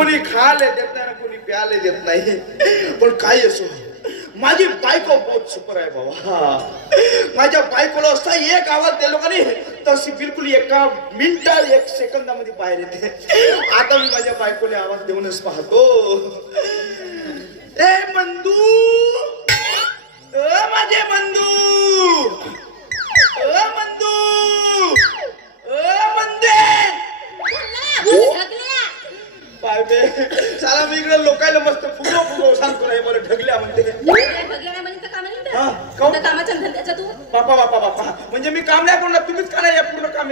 कोणी खायला देत नाही कोणी प्यायला देत नाही. पण काय असो माझी बायको बहुत सुपर आहे बाबा. माझ्या बायकोला असता एक आवाज दिलो का नाही तशी बिलकुल एका मिनिटात 1 सेकंदामध्ये बाहेर येते. आता मी माझ्या बायकोला आवाज देऊनच पाहतो. ए बंधू, माझे बंधू, बंधू, बंदे पाय बे साला मी इकडे लोकायला मस्त फुगो फुगो सांगतो नाही मला ढगल्या म्हणते. बापा बापा बापा म्हणजे मी काम नाही करणार तुम्हीच करा या पूर्ण काम.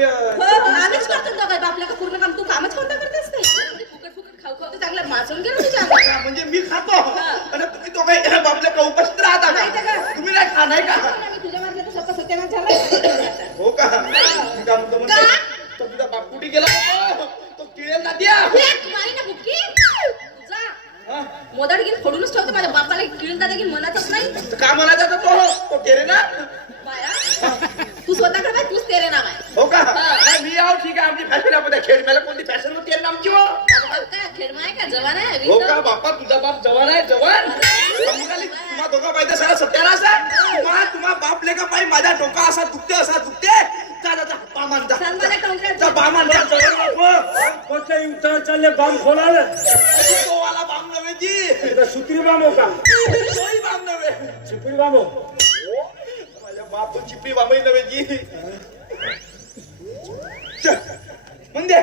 पूर्ण काम तू कामच कोणता करतेस फुकट फुकट खाऊ खाऊ चांगला मासून गेलो तुझ्या. म्हणजे मी खातो आणि तुम्ही तो काही बापल्या का उपस्थित राहता का तुम्ही नाही खा नाही का. तुझ्या मारल्या तर स्वतः सत्यानाश झाला. हो का का म्हणतो म्हणजे तो तुझा बाप कुठे गेला तो किळेल ना द्या मारी ना बुक्की तुझा मोदाड घेऊन फोडूनच ठेवतो. माझ्या बापाला किळून दादा घेऊन म्हणतच नाही. का म्हणायचा तो केरे ना तू स्वतःकडे काय तूच तेरे नाम आहे. हो का मी आहो ठीक आहे आमची फॅशन आपण खेळ मला कोणती फॅशन होती तेरे नामची. हो खेळमा आहे का जवान आहे. हो का बापा तुझा बाप जवान आहे जवान. तुम्हा दोघा पाहिजे सगळा सत्यानाश आहे. तुम्हा बाप लेका पाहिजे माझा डोका असा दुखते असा दुखते. बामान चालले बाम खोलाले वाला बाम नव्हे जी सुत्री बाम हो का तोही बाम नव्हे चिपरी बाम हो. माझ्या बाप तो चिपरी बामही नव्हे जी. म्हणजे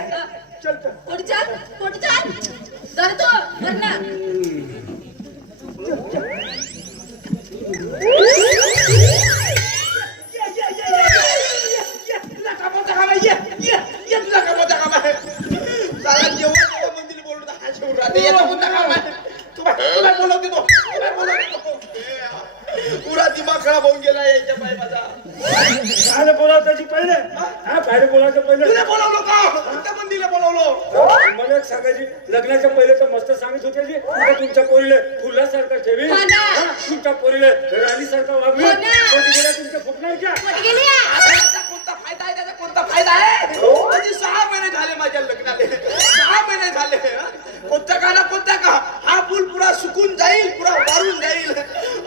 चल चल कोटी चाल जर तो वरना पुरा दिमाग खराब होऊन गेला याच्या पाय माझा. काय बोलावताची पहिले काय बोलायचं पहिले तुला बोलावलो का कोणत्या मंदीला बोलावलो. मला एक सांगायची लग्नाच्या पहिले तर मस्त सांगत होते जी तुमच्या पोरीले फुलासारखा ठेवी तुमच्या पोरीले राणीसारखा वागवी तुमच्या फुटण्याच्या कोणता फायदा आहे त्याचा कोणता फायदा आहे. 6 महिने झाले माझ्या लग्नाले 6 महिने झाले. कोणता का ना कोणता का हा फुल पुरा सुकून जाईल पुरा वारून जाईल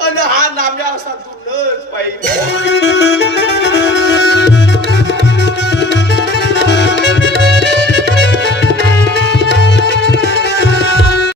आणि हा नाम्या असा तुलच पाहिजे.